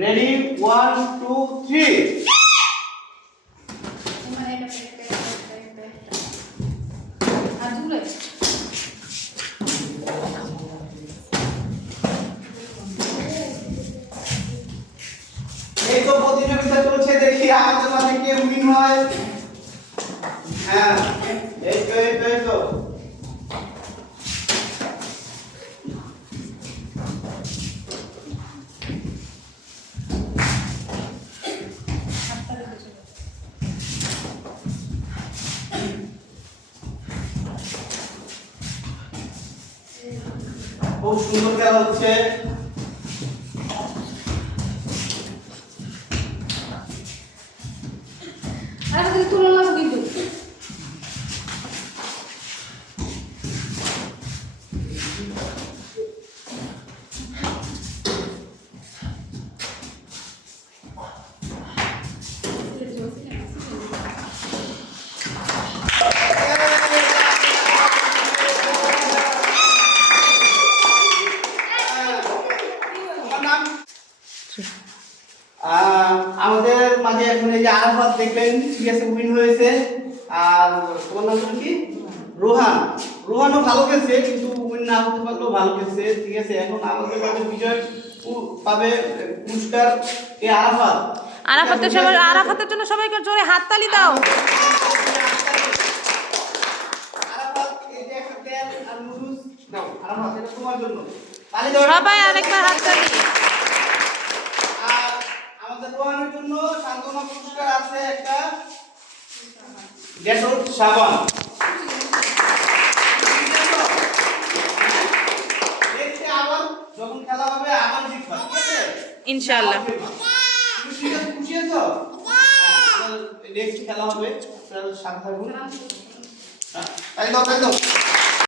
Ready one two three এই তো প্রতিযোগিতা দেখি হয়। হ্যাঁ এই তো এই তো। খুব সুন্দর খেলা হচ্ছে। আর আমাদের আমাদের মাঝে এখন এই যে আরাফাত দেখলেন ঠিক আছে উইন হয়েছে। আর তোমার নাম কি? রোহান। রোহানও ভালো খেলছে কিন্তু উইন না হতে পারলেও ভালো খেলছে। ঠিক আছে এখন আমাদের মাঝে বিজয় পাবে পুরস্কার এই আরাফাত। আরাফাতের সবাই আরাফাতের জন্য সবাইকে জোরে হাততালি দাও। আরাফাত এই যে একটা তেল আর নুডলস নাও আরাফাত এটা তোমার জন্য তালি দাও সবাই আরেকবার হাততালি আর আমাদের রোহানের জন্য সান্ত্বনা পুরস্কার আছে একটা? ডেটল সাবান। দেখতে আবার যখন খেলা হবে আবার জিতবা ঠিক আছে? ইনশাআল্লাহ। খুশি আছো খুশি আছো নেক্সট খেলা হবে সাথে থাকুন। তাই দাও তাই দাও।